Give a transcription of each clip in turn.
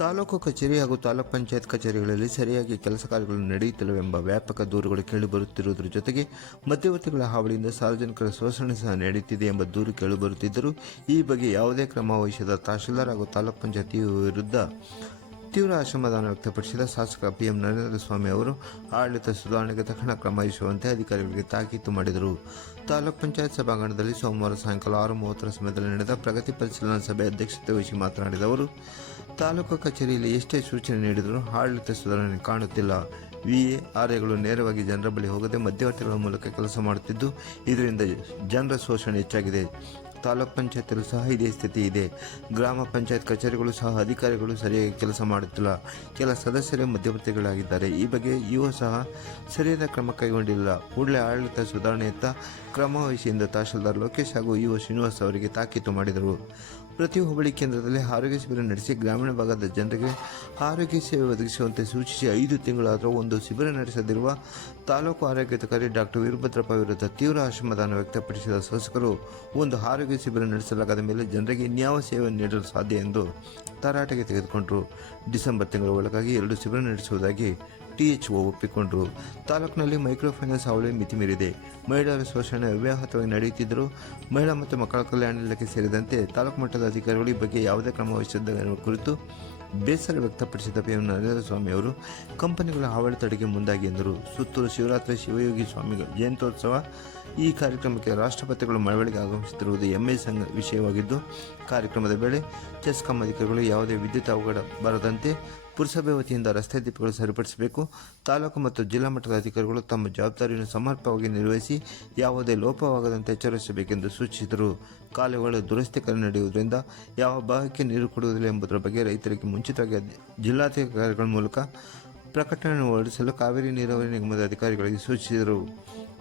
ತಾಲೂಕು ಕಚೇರಿ ಹಾಗೂ ತಾಲೂಕ್ ಪಂಚಾಯತ್ ಕಚೇರಿಗಳಲ್ಲಿ ಸರಿಯಾಗಿ ಕೆಲಸ ಕಾರ್ಯಗಳು ನಡೆಯುತ್ತಿಲ್ಲವೆಂಬ ವ್ಯಾಪಕ ದೂರುಗಳು ಕೇಳಿಬರುತ್ತಿರುವುದರ ಜೊತೆಗೆ ಮಧ್ಯವರ್ತಿಗಳ ಹಾವಳಿಯಿಂದ ಸಾರ್ವಜನಿಕರ ಶೋಷಣೆ ಸಹ ನಡೆಯುತ್ತಿದೆ ಎಂಬ ದೂರು ಕೇಳಿಬರುತ್ತಿದ್ದರೂ ಈ ಬಗ್ಗೆ ಯಾವುದೇ ಕ್ರಮ ವಹಿಸದ ತಹಶೀಲ್ದಾರ್ ಹಾಗೂ ತಾಲೂಕ್ ಪಂಚಾಯತ್ ವಿರುದ್ಧ ತೀವ್ರ ಅಸಮಾಧಾನ ವ್ಯಕ್ತಪಡಿಸಿದ ಶಾಸಕ PM ನರೇಂದ್ರ ಸ್ವಾಮಿ ಅವರು ಆಡಳಿತ ಸುಧಾರಣೆಗೆ ತಕ್ಷಣ ಕ್ರಮ ವಹಿಸುವಂತೆ ಅಧಿಕಾರಿಗಳಿಗೆ ತಾಕೀತು ಮಾಡಿದರು. ತಾಲೂಕ್ ಪಂಚಾಯತ್ ಸಭಾಂಗಣದಲ್ಲಿ ಸೋಮವಾರ ಸಾಯಂಕಾಲ 6:30 ಸಮಯದಲ್ಲಿ ನಡೆದ ಪ್ರಗತಿ ಪರಿಶೀಲನಾ ಸಭೆ ಅಧ್ಯಕ್ಷತೆ ವಹಿಸಿ ಮಾತನಾಡಿದ ಅವರು, ತಾಲೂಕು ಕಚೇರಿಯಲ್ಲಿ ಎಷ್ಟೇ ಸೂಚನೆ ನೀಡಿದರೂ ಆಡಳಿತ ಸುಧಾರಣೆ ಕಾಣುತ್ತಿಲ್ಲ. VA/RAಗಳು ನೇರವಾಗಿ ಜನರ ಬಳಿ ಹೋಗದೆ ಮಧ್ಯವರ್ತಿಗಳ ಮೂಲಕ ಕೆಲಸ ಮಾಡುತ್ತಿದ್ದು, ಇದರಿಂದ ಜನರ ಶೋಷಣೆ ಹೆಚ್ಚಾಗಿದೆ. ತಾಲೂಕ್ ಪಂಚಾಯತ್ಲ್ಲೂ ಸಹ ಇದೇ ಸ್ಥಿತಿ ಇದೆ. ಗ್ರಾಮ ಪಂಚಾಯತ್ ಕಚೇರಿಗಳು ಸಹ ಅಧಿಕಾರಿಗಳು ಸರಿಯಾಗಿ ಕೆಲಸ ಮಾಡುತ್ತಿಲ್ಲ. ಕೆಲ ಸದಸ್ಯರೇ ಮಧ್ಯವರ್ತಿಗಳಾಗಿದ್ದಾರೆ. ಈ ಬಗ್ಗೆ ಇಒ ಸಹ ಸರಿಯಾದ ಕ್ರಮ ಕೈಗೊಂಡಿಲ್ಲ. ಕೂಡಲೇ ಆಡಳಿತ ಸುಧಾರಣೆಯತ್ತ ಕ್ರಮ ವಹಿಸಿ ಎಂದು ತಹಶೀಲ್ದಾರ್ ಲೋಕೇಶ್ ಹಾಗೂ ಇಒ ಶ್ರೀನಿವಾಸ್ ಅವರಿಗೆ ತಾಕೀತು ಮಾಡಿದರು. ಪ್ರತಿ ಹೋಬಳಿ ಕೇಂದ್ರದಲ್ಲಿ ಆರೋಗ್ಯ ಶಿಬಿರ ನಡೆಸಿ ಗ್ರಾಮೀಣ ಭಾಗದ ಜನರಿಗೆ ಆರೋಗ್ಯ ಸೇವೆ ಒದಗಿಸುವಂತೆ ಸೂಚಿಸಿ 5 ತಿಂಗಳಾದರೂ ಒಂದು ಶಿಬಿರ ನಡೆಸದಿರುವ ತಾಲೂಕು ಆರೋಗ್ಯಾಧಿಕಾರಿ ಡಾಕ್ಟರ್ ವೀರಭದ್ರಪ್ಪ ವಿರುದ್ಧ ತೀವ್ರ ಅಸಮಾಧಾನ ವ್ಯಕ್ತಪಡಿಸಿದ ಶಾಸಕರು, ಒಂದು ಆರೋಗ್ಯ ಶಿಬಿರ ನಡೆಸಲಾಗದ ಮೇಲೆ ಜನರಿಗೆ ಇನ್ಯಾವ ಸೇವೆ ನೀಡಲು ಸಾಧ್ಯ ಎಂದು ತರಾಟೆಗೆ ತೆಗೆದುಕೊಂಡರು. ಡಿಸೆಂಬರ್ ತಿಂಗಳ ಒಳಗಾಗಿ 2 ಶಿಬಿರ ನಡೆಸುವುದಾಗಿ THO ಒಪ್ಪಿಕೊಂಡರು. ತಾಲೂಕಿನಲ್ಲಿ ಮೈಕ್ರೋ ಫೈನಾನ್ಸ್ ಹಾವಳಿ ಮಿತಿ ಮೀರಿದೆ. ಮಹಿಳೆಯರ ಶೋಷಣೆ ಅವ್ಯಾಹತವಾಗಿ ನಡೆಯುತ್ತಿದ್ದರೂ ಮಹಿಳಾ ಮತ್ತು ಮಕ್ಕಳ ಕಲ್ಯಾಣ ಇಲಾಖೆ ಸೇರಿದಂತೆ ತಾಲೂಕು ಮಟ್ಟದ ಅಧಿಕಾರಿಗಳು ಈ ಬಗ್ಗೆ ಯಾವುದೇ ಕ್ರಮ ವಹಿಸಿದ ಕುರಿತು ಬೇಸರ ವ್ಯಕ್ತಪಡಿಸಿದ PM ನರೇಂದ್ರ ಸ್ವಾಮಿ ಅವರು ಕಂಪನಿಗಳ ಹಾವಳಿ ತಡೆಗೆ ಮುಂದಾಗಿ ಎಂದರು. ಸುತ್ತೂರು ಶಿವರಾತ್ರಿ ಶಿವಯೋಗಿ ಸ್ವಾಮಿಗಳ ಜಯಂತ್ಯೋತ್ಸವ ಈ ಕಾರ್ಯಕ್ರಮಕ್ಕೆ ರಾಷ್ಟ್ರಪತಿಗಳು ಮಳವಳ್ಳಿಗೆ ಆಗಮಿಸುತ್ತಿರುವುದು ಹೆಮ್ಮೆಯ ವಿಷಯವಾಗಿದ್ದು, ಕಾರ್ಯಕ್ರಮದ ವೇಳೆ ಚೆಸ್ಕಾಂ ಅಧಿಕಾರಿಗಳು ಯಾವುದೇ ವಿದ್ಯುತ್ ಅವಘಡ ಬರದಂತೆ ಪುರಸಭೆ ವತಿಯಿಂದ ರಸ್ತೆ ದೀಪಗಳು ಸರಿಪಡಿಸಬೇಕು. ತಾಲೂಕು ಮತ್ತು ಜಿಲ್ಲಾ ಮಟ್ಟದ ಅಧಿಕಾರಿಗಳು ತಮ್ಮ ಜವಾಬ್ದಾರಿಯನ್ನು ಸಮರ್ಪಕವಾಗಿ ನಿರ್ವಹಿಸಿ ಯಾವುದೇ ಲೋಪವಾಗದಂತೆ ಎಚ್ಚರಿಸಬೇಕೆಂದು ಸೂಚಿಸಿದರು. ಕಾಲುವೆಗಳ ದುರಸ್ತಿ ಕಾರ್ಯ ನಡೆಯುವುದರಿಂದ ಯಾವ ಭಾಗಕ್ಕೆ ನೀರು ಕೊಡುವುದಿಲ್ಲ ಎಂಬುದರ ಬಗ್ಗೆ ರೈತರಿಗೆ ಮುಂಚಿತವಾಗಿ ಜಿಲ್ಲಾಧಿಕಾರಿಗಳ ಮೂಲಕ ಪ್ರಕಟಣೆ ಹೊರಡಿಸಲು ಕಾವೇರಿ ನೀರಾವರಿ ನಿಗಮದ ಅಧಿಕಾರಿಗಳಿಗೆ ಸೂಚಿಸಿದರು.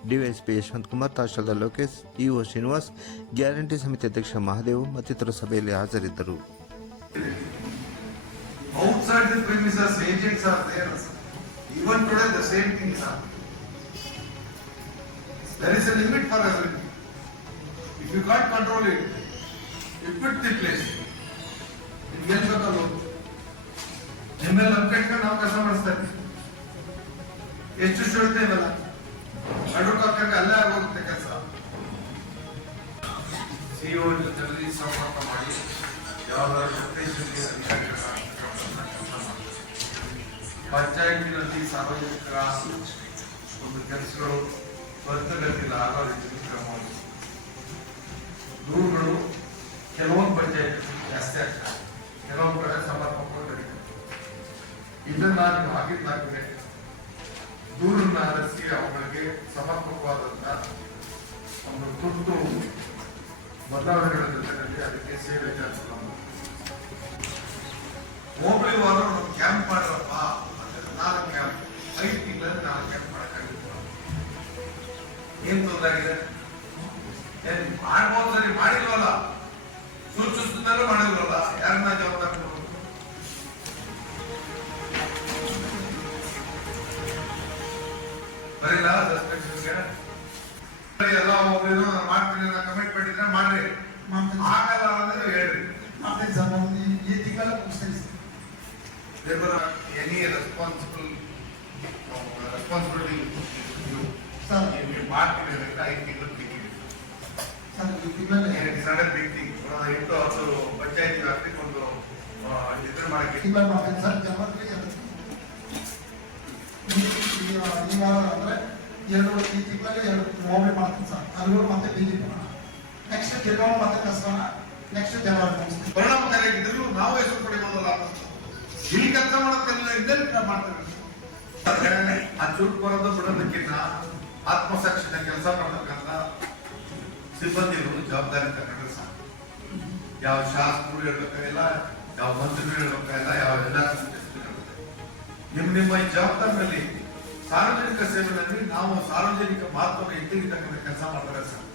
DYSP Yashwant Kumar, tahsildar Lokesh, EO Srinivas, guarantee ಸಮಿತಿ ಅಧ್ಯಕ್ಷ ಮಹಾದೇವ್ ಮತ್ತಿತರರು ಸಭೆಯಲ್ಲಿ ಹಾಜರಿದ್ದರು. Outside the premises, agents are there. Even today, the same things are. There is a limit for everything. If you can't control it, you quit the place. You get the color. ನಿಮ್ಮೆಲ್ಲ ಅಂಕಟ್ಕೊಂಡು ನಾವು ಕೆಲಸ ಮಾಡಿಸ್ತಾ ಇದ್ದೀವಿ. ಎಷ್ಟು ಶುಳ್ತೇವಲ್ಲ advocate ಅಲ್ಲೇ ಆಗೋಗುತ್ತೆ ಕೆಲಸ. CEO ಜೊತೆಯಲ್ಲಿ ಸಂಪರ್ಕ ಮಾಡಿ ಯಾವ್ದಾದ್ರು ಪಂಚಾಯತಿನಲ್ಲಿ ಸಾರ್ವಜನಿಕರ ಒಂದು ಕೆಲಸಗಳು ತ್ವರಿತಗತಿಯಲ್ಲಿ ಆಗೋ ರೀತಿಯಲ್ಲಿ ಕ್ರಮ ದೂರುಗಳು ಕೆಲವೊಂದು ಪಂಚಾಯತ್ ಜಾಸ್ತಿ ಆಗ್ತದೆ, ಕೆಲವೊಂದು ಕಡೆ ಸಮರ್ಪಕವಾಗಿ ನಡೀತದೆ. ಇದನ್ನ ನಾನು ಆಗಿದ್ದಾಗಿದೆ ದೂರನ್ನ ಆಧರಿಸಿ ಅವುಗಳಿಗೆ ಸಮರ್ಪಕವಾದಂತ ಒಂದು ತುರ್ತು ಬದಲಾವಣೆಗಳ ಜೊತೆಯಲ್ಲಿ ಅದಕ್ಕೆ ಸೇವೆ ಹೋಬಳಿ ವಾರ ಕ್ಯಾಂಪ್ ಮಾಡಿರಪ್ಪ, 4 ಕ್ಯಾಂಪ್ 5 ತಿಂಗಳಲ್ಲಿ 4 ಕ್ಯಾಂಪ್ ಮಾಡಕ್ಕಾಗಿತ್ತು. ಏನ್ ತೊಂದರೆ ಆಗಿದೆ? ಮಾಡ್ಬೋದು ಸರಿ, ಮಾಡಿಲ್ವಲ್ಲ, ಸೂಚಿಸಿದ್ಮೇಲೆ ಮಾಡಿಲ್ವಲ್ಲ, ಯಾರನ್ನ ಜವಾಬ್ದಾರಿ ಕೊಡೋದು? ಬರೀಲ್ಲ ಸಸ್ಪೆನ್ಷನ್ಗೆ ಎಲ್ಲ ಹೋಗ್ಲಿಲ್ಲ, ನಾನು ಮಾಡ್ತೀನಿ ಅನ್ನೋ ಕಮಿಟ್ಮೆಂಟ್ ಇದ್ರೆ ಮಾಡ್ರಿ, ಆಗಲ್ಲ ಅಂದ್ರೆ ಹೇಳ್ರಿ. ಈ ತಿಂಗಳ any responsibility you ಮಾಡ್ತಿದ್ರೆ 5 ತಿಂಗಳು ಬಿಟ್ಟಿದೆ. It's not a big thing. ಇಟ್ಟು ಅವರು ಪಂಚಾಯತಿ ವ್ಯಾಪ್ತಿಗೆ ಒಂದು ಚಿತ್ರ ಮಾಡಕ್ಕೆ ಸರ್. ಅಂದ್ರೆ 2 ತಿಂಗಳಲ್ಲಿ 2 ಹೋಬಳಿ ಮಾಡ್ತೀನಿ ಸರ್. ಅಲ್ಲಿ ಮತ್ತೆ BJP ನೆಕ್ಸ್ಟ್ ಗೆಲ್ಲೋಣ, ಮತ್ತೆ ಕಷ್ಟನ ನೆಕ್ಸ್ಟ್ ಪರಿಣಾಮಕಾರಿಯಾಗಿದ್ರು ನಾವು ಹೆಸರು ಪಡಿಬೋದಲ್ಲ. ಇಲ್ಲಿ ಕೆಲಸ ಮಾಡೋದೆಲ್ಲ ಇದೆಲ್ಲ ಮಾಡ್ತಾರೆ. ಆ ಚೂಟ್ ಬರೋದು ಬಿಡೋದಕ್ಕಿಂತ ಆತ್ಮಸಾಕ್ಷಿನ ಕೆಲಸ ಮಾಡತಕ್ಕಂಥ ಸಿಬ್ಬಂದಿಗಳು ಜವಾಬ್ದಾರಿ ತಗೊಂಡ್ರೆ ಸಾಕು. ಯಾವ ಶಾಸಕರು ಹೇಳ್ಬೇಕಾಗಿಲ್ಲ, ಯಾವ ಮಂತ್ರಿಗಳು ಹೇಳ್ಬೇಕಾಗಿಲ್ಲ, ಯಾವ ಎಲ್ಲ ನಿಮ್ಮ ಈ ಜವಾಬ್ದಾರಿನಲ್ಲಿ ಸಾರ್ವಜನಿಕ ಸೇವೆಯಲ್ಲಿ ನಾವು ಸಾರ್ವಜನಿಕ ಮಹತ್ವವನ್ನು ಎತ್ತಿಗೆ ತಕ್ಕಂಥ ಕೆಲಸ ಮಾಡ್ತಾರೆ ಸರ್.